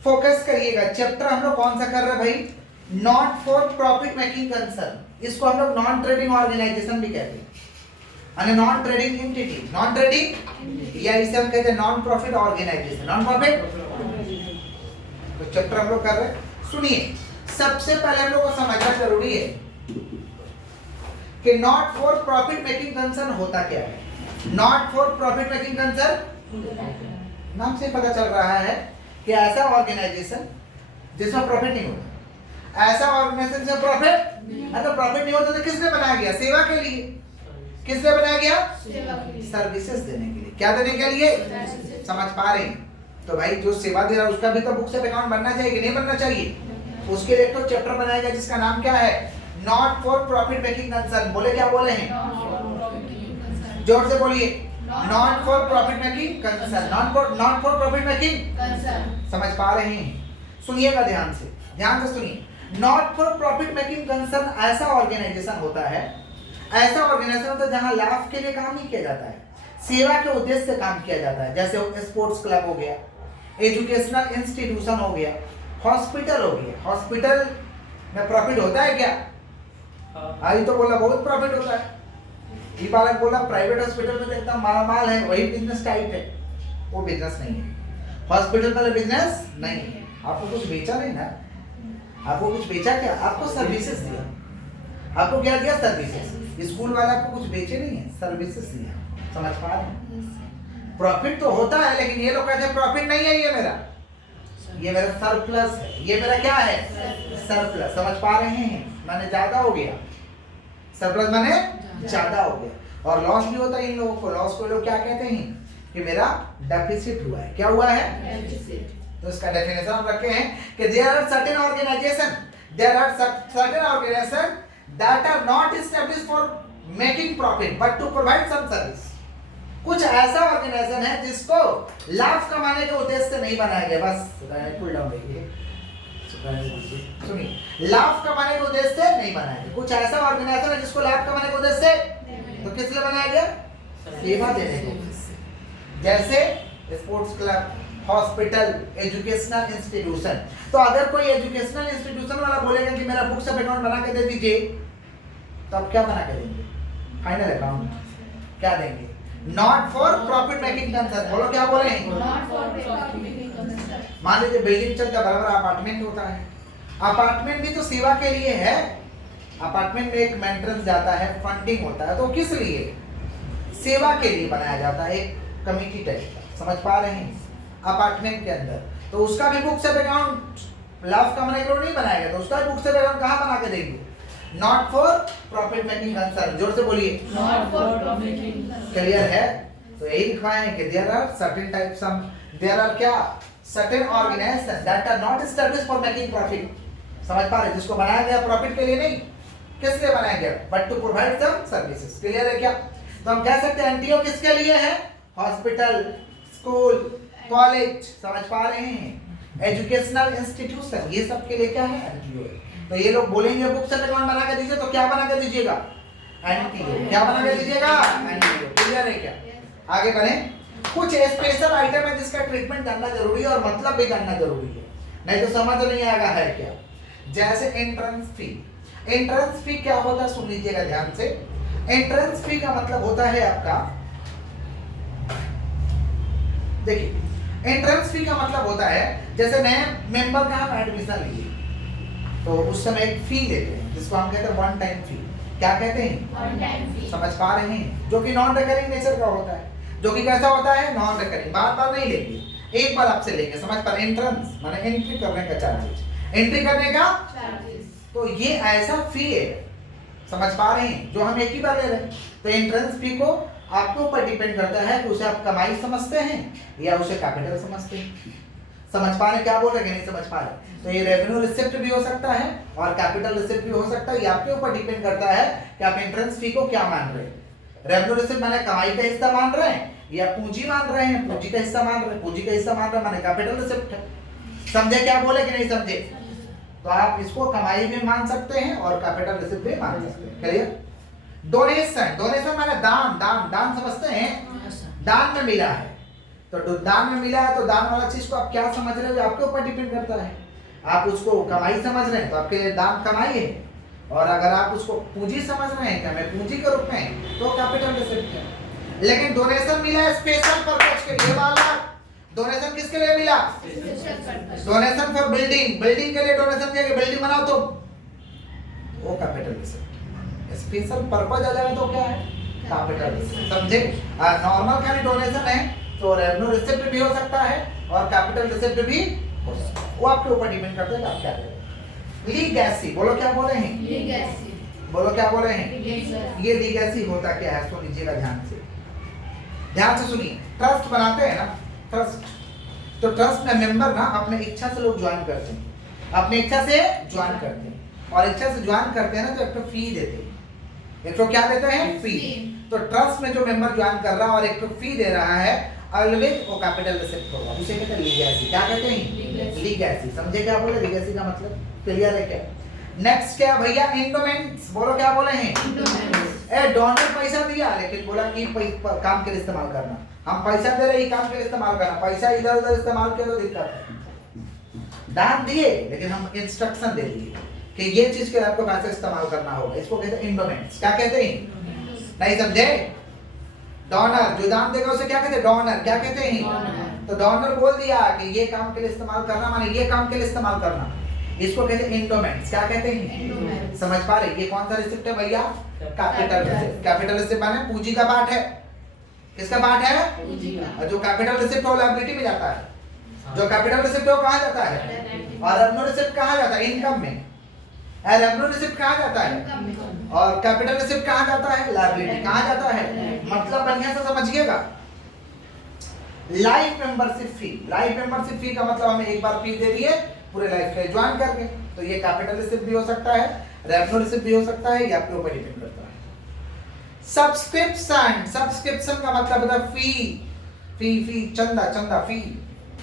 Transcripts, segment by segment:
Focus करिएगा। Chapter हम लोग कौन सा कर रहे हैं भाई? Not for profit making concern. इसको हम लोग नॉन ट्रेडिंग ऑर्गेनाइजेशन भी कहते हैं, यानी non trading entity, non trading, या इसे हम कहते हैं non profit organisation, non profit. तो चैप्टर हम लोग कर रहे हैं। सुनिए, सबसे पहले हम लोग को समझना जरूरी है कि not for profit making concern होता क्या है। Not for profit making concern नाम से पता चल रहा है कि ऐसा ऑर्गेनाइजेशन जिसमें प्रॉफिट नहीं होता, ऐसा ऑर्गेनाइजेशन जिसमें प्रॉफिट, अगर प्रॉफिट नहीं होता तो किसने बनाया गया? सेवा के लिए। किसने बनाया गया? सर्विसेज देने के लिए। क्या देने के लिए? समझ पा रहे हैं? तो भाई जो सेवा दे रहा है उसका भी तो बुक्स ऑफ अकाउंट बनना चाहिए कि नहीं बनना चाहिए? उसके लिए एक तो चैप्टर बनाया गया जिसका नाम क्या है? Not for profit making concern. बोले, क्या बोले हैं? जोर से बोलिए, not for profit making concern, not for profit making concern. समझ पा रहे हैं? सुनिएगा ध्यान से, ध्यान से सुनिए। Not for profit making concern ऐसा ऑर्गेनाइजेशन होता है, ऐसा ऑर्गेनाइजेशन होता है जहां लाभ के लिए काम नहीं किया जाता है, सेवा के उद्देश्य से काम किया जाता है। जैसे स्पोर्ट्स क्लब हो गया, एजुकेशनल इंस्टीट्यूशन हो गया, हॉस्पिटल हो गया। हॉस्पिटल में प्रॉफिट होता है क्या? आई तो बोला बहुत प्रॉफिट होता है। ये बालक बोला प्राइवेट हॉस्पिटल में तो एकदम मालामाल है, वही बिजनेस टाइप है। वो बिजनेस नहीं है, हॉस्पिटल वाला बिजनेस नहीं है। आपको कुछ बेचा नहीं ना, आपको कुछ बेचा क्या? आपको सर्विसेज दिया। आपको क्या दिया? सर्विसेज। स्कूल वाला आपको कुछ बेचे नहीं है, सर्विसेज दिया। समझ पा रहे हैं? प्रॉफिट तो होता है, लेकिन ये लोग कहते हैं प्रॉफिट नहीं है, ये मेरा सरप्लस है। ये मेरा क्या है? सरप्लस। समझ पा रहे हैं? माने ज्यादा हो गया। सरप्लस माने ज्यादा हो गया। और लॉस भी होता है इन लोगों को। लॉस को लोग क्या कहते हैं? कि मेरा डेफिसिट हुआ है। क्या हुआ है? डेफिसिट। तो इसका डेफिनेशन हम रखे हैं कि there are certain organisation that are not established for making profit but to provide some service. कुछ ऐसा ऑर्गेनाइजेशन है जिसको लाभ कमाने के उद्देश्य से नहीं बनाया गया। बस कूल डाउन देखिए, सुनिए, लाभ कमाने के उद्देश्य से नहीं बनाया गया। कुछ ऐसा ऑर्गेनाइजेशन है जिसको लाभ कमाने के उद्देश्य से, तो किस लिए बनाया गया? सेवा देने के उद्देश्य से। जैसे sports club, hospital, educational institution. तो अगर कोई एजुकेशनल इंस्टीट्यूशन वाला बोलेगा कि मेरा बुक्स ऑफ अकाउंट बना के दे दीजिए, तो आप क्या बना के देंगे? फाइनल अकाउंट क्या देंगे? Not for profit making concern. बोलो, क्या बोले? Not for profit making concern. मान लीजिए बिल्डिंग चलता, बराबर अपार्टमेंट होता है। अपार्टमेंट भी तो सेवा के लिए है। अपार्टमेंट में एक मेंटेनेंस जाता है, फंडिंग होता है, तो किस लिए? सेवा के लिए बनाया जाता है, एक कमिटी टाइप का। समझ पा रहे हैं? अपार्टमेंट के अंदर तो उसका भी बुक्स ऑफ अकाउंट लाभ कमाने के लिए नहीं बनाया गया, तो उसका भी बुक्स ऑफ अकाउंट कहाँ बना के देंगे? Not for profit making concern. जोर से बोलिए, not for profit making concern. Clear है? तो यही लिखवाए हैं कि there are certain types of, there are क्या? Certain organisation that are not established for making profit. समझ पा रहे? जिसको बनाया गया प्रॉफिट के लिए नहीं, किस लिए बनाया गया? But to provide some services. Clear है क्या? तो हम कह सकते हैं एनटीओ किसके लिए है? Hospital, school, college. समझ पा रहे हैं? एजुकेशनल इंस्टीट्यूशन, ये सब के लिए क्या है? एनटीओ है। तो ये लोग बोलेंगे बुक्स ऑफ अकाउंट बना के दीजिए, तो क्या बना के दीजिएगा? एनटीओ। क्या बना के दीजिएगा? एनटीओ। क्लियर है क्या? आगे बढ़ें। कुछ स्पेशल आइटम है जिसका ट्रीटमेंट करना जरूरी है और मतलब भी करना जरूरी है, नहीं तो समझ नहीं आएगा है क्या। जैसे एंट्रेंस फी। एंट्रेंस फी क्या होता है? सुन लीजिएगा ध्यान से। एंट्रेंस फी का मतलब होता है आपका, देखिए, एंट्रेंस फी का मतलब होता है जैसे नए मेंबर का हम एडमिशन लिए तो उस समय एक फी लेते हैं जिसको हम कहते हैं वन टाइम फी। क्या कहते हैं? One time fee. समझ पा रहे हैं? जो कि नॉन रिकरिंग नेचर का होता है। जो कि कैसा होता है? Non recurring. बार बार नहीं लेंगे, एक बार आपसे लेंगे। समझ पा? एंट्रेंस माने एंट्री करने का चार्जेस, एंट्री करने का चार्जेस। तो ये ऐसा फी है, समझ पा रहे हैं, जो हम एक ही बार ले रहे हैं। तो एंट्रेंस फी को आपके ऊपर डिपेंड करता है कि उसे आप कमाई समझते हैं या उसे कैपिटल समझते हैं। समझ पा रहे? क्या बोल रहे हैं? नहीं समझ पा रहे? तो ये रेवेन्यू रिसिप्ट भी हो सकता है और कैपिटल रिसिप्ट भी हो सकता है। ये आपके ऊपर डिपेंड करता है कि आप एंट्रेंस फी को क्या मान रहे हैं। रेवेन्यू रिसिप्ट माने कमाई का हिस्सा मान रहे हैं या पूंजी मान रहे हैं? पूंजी का हिस्सा मान रहे हैं। पूंजी का हिस्सा मान रहे हैं माने कैपिटल रिसिप्ट है। समझे? क्या बोले कि नहीं समझे? तो आप इसको कमाई भी मान सकते हैं और कैपिटल रिसिप्ट भी मान सकते हैं। क्लियर? डोनेशन। डोनेशन माने दान। दान, दान समझते हैं? दान में मिला है। तो दान में मिला है तो दान वाला चीज को आप क्या समझ रहे हो आपके ऊपर डिपेंड करता है। आप उसको कमाई समझ रहे हैं तो आपके लिए दान कमाई है, और अगर आप उसको पूंजी समझ रहे हैं कि हमें पूंजी के रूप में तो कैपिटल रिसिप्ट है। लेकिन डोनेशन मिला है स्पेशल पर्पस के लिए वाला। डोनेशन किसके लिए मिला? डोनेशन फॉर बिल्डिंग, बिल्डिंग के लिए डोनेशन दिया कि बिल्डिंग बनाओ, तो वो कैपिटल रिसिप्ट। स्पेशल पर्पस आ जाए तो क्या है? Capital receipt. समझे? नॉर्मल खाली डोनेशन है तो रेवेन्यू रिसिप्ट भी हो सकता है और कैपिटल रिसिप्ट भी हो सकता है, वो आपके ऊपर डिपेंड करता है आप क्या करें। लीगेसी, बोलो क्या बोले हैं? लीगेसी, बोलो क्या बोले हैं? ये लीगेसी होता क्या है सुन लीजिएगा ध्यान से, ध्यान से सुनिए। ट्रस्ट बनाते हैं ना, ट्रस्ट, तो ट्रस्ट में मेंबर ना अपने इच्छा से लोग ज्वाइन करते हैं, अपने इच्छा से ज्वाइन करते हैं, और इच्छा से ज्वाइन करते हैं ना तो एक तो फी देते हैं, एक तो क्या देते हैं? फी। तो ट्रस्ट में जो मेंबर ज्वाइन कर रहा है और एक तो फी दे रहा है, ऑलवेज वो कैपिटल रिसिप्ट होगा, उसे कहते हैं लीगेसी। क्या कहते हैं? लीगेसी। समझे क्या बोले? लीगेसी का मतलब क्लियर है क्या? नेक्स्ट क्या भैया? इंडोमेंट्स, बोलो क्या बोले हैं? ए डोनर पैसा दिया लेकिन बोला कि काम के लिए इस्तेमाल करना, हम पैसा दे रहे हैं काम के लिए इस्तेमाल करना, पैसा इधर उधर इस्तेमाल किया तो दिक्कत है। दान दिए लेकिन हम इंस्ट्रक्शन दे दिए कि ये चीज के लिए आपको पैसा इस्तेमाल करना होगा, इसको कहते हैं इंडोमेंट्स। क्या कहते हैं? नहीं समझे? डोनर जो दान देगा उसे क्या कहते हैं? डोनर। क्या कहते हैं? तो डोनर बोल दिया कि ये काम के लिए इस्तेमाल करना, माने ये काम के लिए इस्तेमाल करना, इसको कहते हैं इंडोमेंट्स। क्या कहते हैं? समझ पा रहे? ये कौन सा रिसिप्ट है भैया? Capital receipt. कैपिटल रिसिप्ट माने पूंजी का पार्ट है। किसका पार्ट है? पूंजी का। जो कैपिटल रिसिप्ट हो लायबिलिटी में जाता है, जो कैपिटल रिसिप्ट हो कहां जाता है? और रेवेन्यू रिसिप्ट कहां जाता है? इनकम में। रेवेन्यू रिसिप्ट कहां जाता है? और कैपिटल रिसिप्ट कहां जाता है? लायबिलिटी। कहां जाता है? मतलब बढ़िया से समझिएगा। Life membership fee, life membership fee का मतलब हमें एक बार फी दे दिए पूरे लाइफ के ज्वाइन करके, तो ये कैपिटल रिसिप्ट भी हो सकता है, रेवेन्यू रिसिप्ट भी हो सकता है, ये आपके ऊपर डिपेंड करता है। सब्सक्रिप्शन, सब्सक्रिप्शन का मतलब होता है फी, फी चंदा, चंदा फी,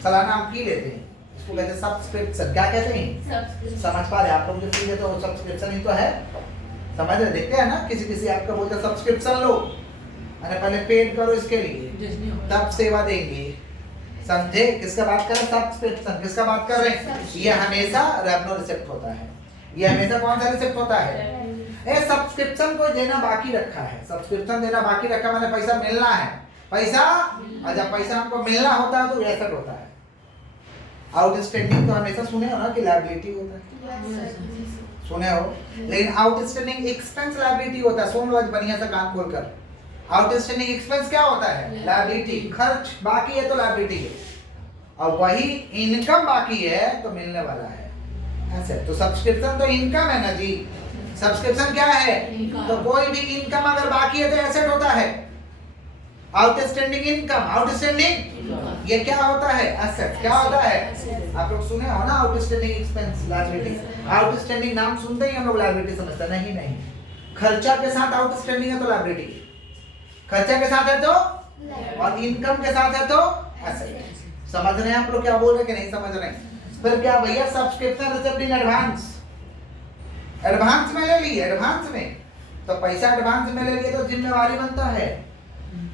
सालाना हम फी लेते हैं, इसको कहते हैं सब्सक्रिप्शन। क्या कहते हैं? समझ पा रहे आप लोग? जो फी लेते हो सब्सक्रिप्शन ही तो है, समझ रहे? देखते हैं ना किसी आपका बोलते हैं सब्सक्रिप्शन लो, अरे पहले पेड करो इसके लिए तब सेवा देंगे। समझे? किसका बात कर रहे हैं? सब्सक्रिप्शन। किसका बात कर रहे हैं? ये हमेशा रेवेन्यू रिसिप्ट होता है, ये हमेशा कौन सा रिसिप्ट होता है? ए सब्सक्रिप्शन को देना बाकी रखा है, सब्सक्रिप्शन देना बाकी रखा मैंने पैसा मिलना है, पैसा, और जब पैसा हमको मिलना होता है तो एसेट होता है। आउटस्टैंडिंग तो हमेशा सुने हो ना कि लायबिलिटी होता है, सुने हो, लेकिन आउटस्टैंडिंग एक्सपेंस लायबिलिटी होता है। सुन लो बढ़िया से कान खोलकर, आउटस्टैंडिंग एक्सपेंस क्या होता है? लायबिलिटी। खर्च बाकी है तो लायबिलिटी है, और वही इनकम बाकी है तो मिलने वाला है ऐसे। तो सब्सक्रिप्शन तो इनकम है ना जी, सब्सक्रिप्शन क्या है? तो कोई भी इनकम अगर बाकी है तो एसेट होता है। आउटस्टैंडिंग इनकम, आउटस्टैंडिंग ये क्या होता है? एसेट। क्या होता है? आप लोग सुने हो ना आउटस्टैंडिंग एक्सपेंस लायबिलिटी, आउटस्टैंडिंग नाम सुनते ही हम लोग लायबिलिटी समझते हैं, नहीं नहीं, खर्चा के साथ आउटस्टैंडिंग है तो लायबिलिटी, खर्चा के साथ है तो, और इनकम के साथ है तो एसेट। समझ रहे हैं आप लोग क्या बोल रहे हैं कि नहीं समझ रहे हैं? फिर क्या भैया? Subscription receipt in advance, advance में ले लिए, एडवांस में तो पैसा एडवांस में ले लिए तो जिम्मेवारी बनता है,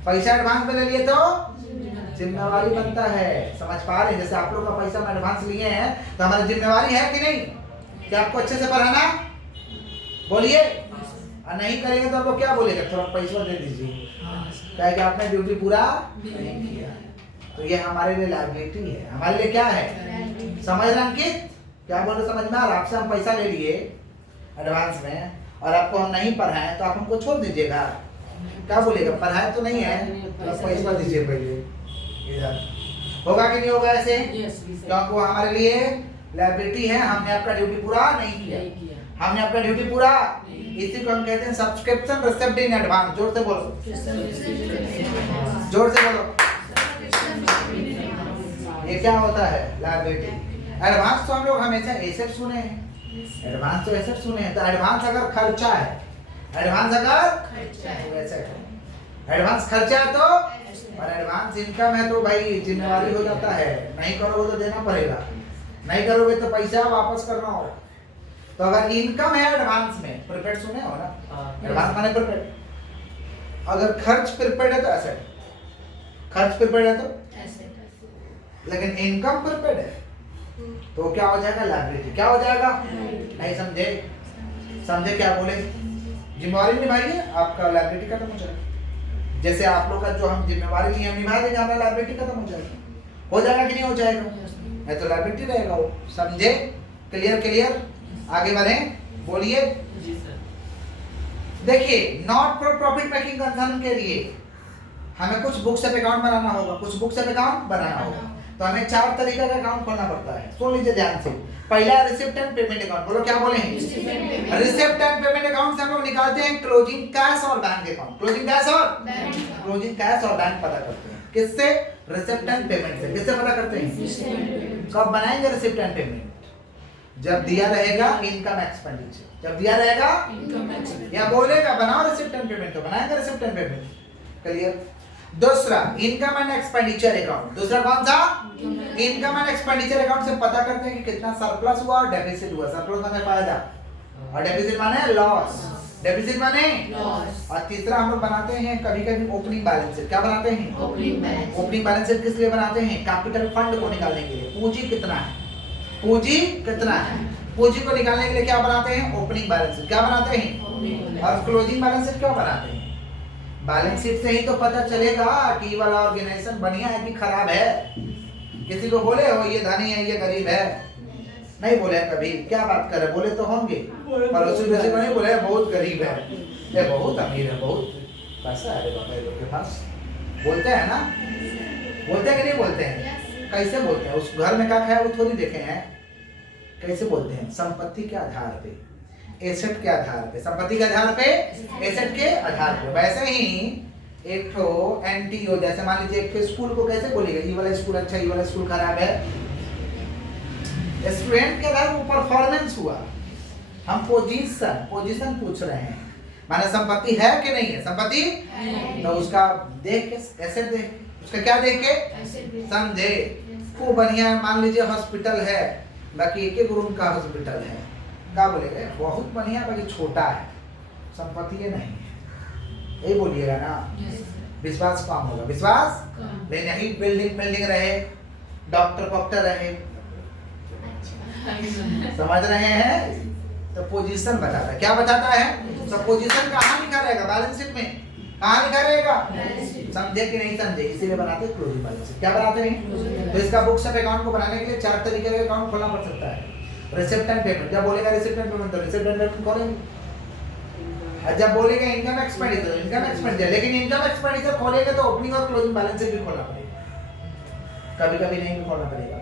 पैसा एडवांस में ले लिए तो जिम्मेवारी बनता है। समझ पा रहे हैं? जैसे आप लोग का पैसा में एडवांस लिए हैं तो हमारी जिम्मेवारी है कि नहीं कि आपको अच्छे से पढ़ाना, बोलिए, और नहीं करेंगे तो आपको क्या बोलेगा? थोड़ा पैसा दे दीजिए, क्या कि आपने ड्यूटी पूरा नहीं किया, तो ये हमारे लिए लायबिलिटी है, हमारे लिए क्या है? समझ रहे अंकित? क्या बोल रहे? समझ में आ रहा? आपसे हम पैसा ले लिए एडवांस में और आपको हम नहीं पढ़ाएं तो आप हमको छोड़ दीजिएगा, क्या बोलेगा? पढ़ाए तो नहीं है तो आप पैसा दीजिए पहले, इधर होगा कि नहीं होगा ऐसे? क्योंकि वो हमारे लिए लायबिलिटी है, हमने आपका ड्यूटी पूरा नहीं किया, हमने आपका ड्यूटी पूरा, इसी को हम कहते हैं सब्सक्रिप्शन रिसिप्ट इन एडवांस। जोर से बोलो, जोर से बोलो, ये क्या होता है? लायबिलिटी। एडवांस तो हम लोग हमेशा एसेट सुने हैं, एडवांस तो एसेट सुने हैं, तो एडवांस अगर खर्चा है, एडवांस अगर एसेट है, एडवांस खर्चा है तो, और एडवांस इनकम है तो भाई जिम्मेवारी हो जाता है, नहीं करोगे तो देना पड़ेगा, नहीं करोगे तो पैसा वापस करना होगा। तो अगर इनकम है एडवांस में, प्रीपेड सुने हो ना, एडवांस माने प्रीपेड, अगर खर्च प्रीपेड है तो एसेट, खर्च प्रीपेड है तो एसेट, लेकिन इनकम प्रीपेड है तो क्या हो जाएगा, लायबिलिटी। क्या हो जाएगा, नहीं समझे? समझे क्या बोले? जिम्मेवारी निभाइए, आपका लायबिलिटी खत्म हो जाएगा। जैसे आप लोग का जो हम जिम्मेवारी लिए हम निभा देंगे, हमारा लायबिलिटी खत्म हो जाएगा। हो जाएगा कि नहीं हो जाएगा? नहीं तो लायबिलिटी रहेगा वो। समझे? Clear clear? आगे बढ़े, बोलिए। देखिए, not for profit making concern के लिए हमें कुछ बुक्स ऑफ अकाउंट बनाना होगा, कुछ बुक्स ऑफ अकाउंट बनाना होगा। तो हमें 4 तरीके का अकाउंट खोलना पड़ता है। सुन लीजिए ध्यान से। पहला रिसिप्ट एंड पेमेंट अकाउंट। बोलो क्या बोले हैं? रिसिप्ट एंड पेमेंट अकाउंट से हम लोग निकालते हैं क्लोजिंग कैश और बैंक अकाउंट। क्लोजिंग कैश और बैंक पता करते हैं किससे? रिसिप्ट एंड पेमेंट से। किससे पता करते हैं? कब बनाएंगे रिसिप्ट एंड पेमेंट? जब दिया रहेगा इनकम एक्सपेंडिचर। जब दिया रहेगा या बोलेगा बनाओ रिसिप्ट एंड पेमेंट, तो बनाएंगे रिसिप्ट एंड पेमेंट। क्लियर? दूसरा इनकम एंड एक्सपेंडिचर अकाउंट। दूसरा कौन सा? इनकम एंड एक्सपेंडिचर अकाउंट से पता करते हैं कि कितना सरप्लस हुआ और डेफिसिट हुआ। सरप्लस माने फायदा और डेफिसिट माने लॉस। डेफिसिट माने लॉस। और तीसरा हम लोग बनाते हैं कभी-कभी ओपनिंग बैलेंस शीट। क्या बनाते हैं? ओपनिंग बैलेंस शीट किस लिए बनाते हैं? कैपिटल फंड को निकालने के लिए। पूंजी कितना है? पूंजी कितना है? पूंजी को निकालने के लिए क्या बनाते हैं? Opening balance sheet. क्या बनाते हैं? और क्लोजिंग बैलेंस शीट क्यों बनाते हैं? बैलेंस शीट से ही तो पता चलेगा कि ये वाला ऑर्गेनाइजेशन बढ़िया है कि खराब है। किसी को बोले हो ये धनी है ये गरीब है? नहीं बोले कभी। क्या बात कर रहे? बोले तो होंगे। पड़ोसी को नहीं बोले बहुत गरीब है, ये बहुत अमीर है, बहुत पैसा है बाबा लोग के पास। बोलते हैं ना? बोलते हैं कि नहीं बोलते हैं? कैसे बोलते हैं? उस घर में क्या खाया वो थोड़ी देखे हैं। कैसे बोलते हैं? संपत्ति के आधार पे, एसेट के आधार पे। संपत्ति के आधार पे, एसेट के आधार पे। वैसे ही एक तो एनटीओ, जैसे मान लीजिए एक स्कूल को कैसे बोलेगा ये वाला स्कूल अच्छा ये वाला स्कूल खराब है? स्टूडेंट के आधार पर परफॉर्मेंस हुआ। हम पोजीशन पूछ रहे हैं, माने संपत्ति है कि नहीं है? संपत्ति तो उसका देख के एसेट देख, उसका क्या देख के? समझे? खूब बढ़िया मान लीजिए हॉस्पिटल है, बाकी एक रूम का हॉस्पिटल है, क्या बोलेगा? बहुत बढ़िया बाकी छोटा है, संपत्ति ये नहीं है। यही बोलिएगा ना? विश्वास कम होगा। विश्वास लेकिन यही बिल्डिंग रहे, डॉक्टर रहे, समझ रहे हैं? तो पोजीशन बताता है। क्या बताता है? तो पोजीशन कहाँ लिखा रहेगा? बैलेंस शीट में। कहाँ लिखा रहेगा? समझे कि नहीं समझे? इसीलिए बनाते हैं क्लोजिंग बैलेंस शीट। क्या बनाते हैं? तो इसका बुक्स ऑफ अकाउंट को बनाने के लिए 4 तरीके का अकाउंट खोलना पड़ सकता है। Receipt and payment. जब बोलेगा रिसिप्ट एंड पेमेंट तो रिसिप्ट एंड पेमेंट खोलेंगे। जब बोलेगा इनकम एक्सपेंडिचर, लेकिन इनकम एक्सपेंडिचर खोलेंगे तो ओपनिंग और क्लोजिंग बैलेंस शीट भी खोलना पड़ेगा। कभी-कभी नहीं भी खोलना पड़ेगा।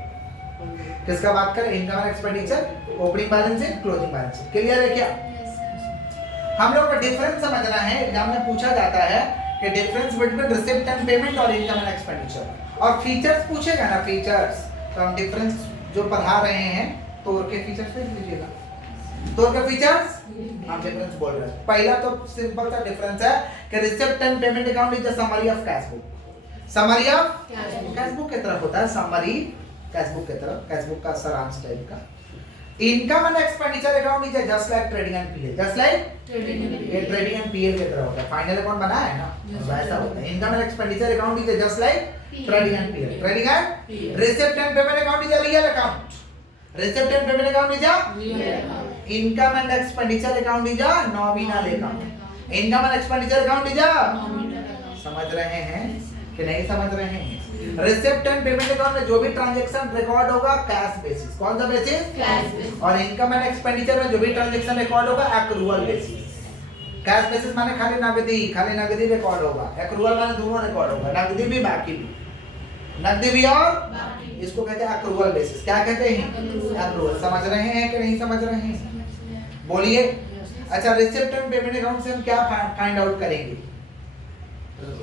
किसका बात करें? Income and expenditure, opening balance sheet, closing balance sheet. Clear है क्या? हम लोग को डिफरेंस समझना है। एग्जाम में पूछा जाता है कि difference between receipt and payment और इनकम एंड एक्सपेंडिचर। और फीचर्स पूछेगा ना, फीचर्स, तो हम डिफरेंस जो पढ़ा रहे हैं तो के फीचर्स देख लीजिएगा। तो के फीचर्स हम डिफरेंस बोल रहे हैं। पहला तो सिंपल सा डिफरेंस है कि receipt and payment account is the summary of cash book. Summary of cash book की तरफ होता है, समरी कैश बुक की तरफ, कैश बुक का सारांश टाइप का। Income and expenditure account is just like trading and PL. Just like trading and PL की तरह होता है। फाइनल अकाउंट बना है ना, वैसा होता है। Income and expenditure account is just like trading and PL. Trading and receipt and payment account is a real account. Receipt and payment account is a income and expenditure account is a nominal account. Income and expenditure account is a, समझ रहे हैं कि नहीं समझ रहे हैं? Receipt and payment account में जो भी ट्रांजैक्शन रिकॉर्ड होगा कैश बेसिस। कौन सा बेसिस? Cash basis. और इनकम एंड एक्सपेंडिचर में जो भी ट्रांजैक्शन रिकॉर्ड होगा एक्रूअल बेसिस। कैश बेसिस माने खाली नगदी रिकॉर्ड होगा, एक्रूअल माने दोनों रिकॉर्ड होगा, नगदी भी बाकी भी, नगदी भी और इसको कहते हैं एक्रूअल बेसिस। क्या कहते हैं? एक्रूअल। समझ रहे हैं कि नहीं समझ रहे हैं? बोलिए। अच्छा, रिसिप्ट एंड पेमेंट अकाउंट से हम क्या फाइंड आउट करेंगे?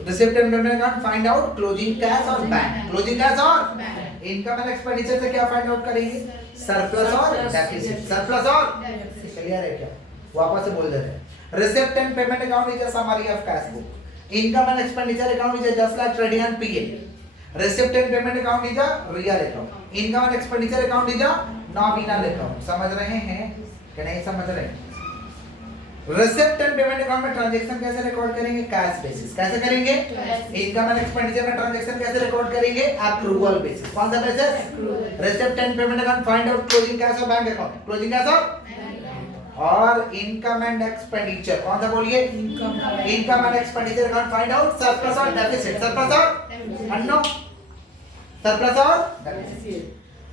Receipt and payment account find out closing cash और बैंक। क्लोजिंग कैश और इनकम एंड एक्सपेंडिचर से क्या फाइंड आउट करेंगे? सरप्लस और डेफिसिट। सरप्लस और क्लियर है क्या? वापस से बोल देते हैं। Receipt and payment account is a summary of cash book. Income and expenditure account is just like trading and PL. Receipt and payment account is a real account. Income and expenditure account is a nominal account. समझ रहे हैं कि नहीं समझ रहे हैं? Receipt and payment account में transaction कैसे रिकॉर्ड करेंगे? Cash basis. कैसे करेंगे? इनकम एंड एक्सपेंडिचर में ट्रांजैक्शन कैसे रिकॉर्ड करेंगे? Accrual basis. कौन सा basis? Receipt and payment account find out closing cash और बैंक अकाउंट। क्लोजिंग कैश और इनकम एंड एक्सपेंडिचर कौन सा बोलिए? Income and expenditure account find out surplus और डेफिसिट। सरप्लस और अन्नो, सरप्लस और डेफिसिट।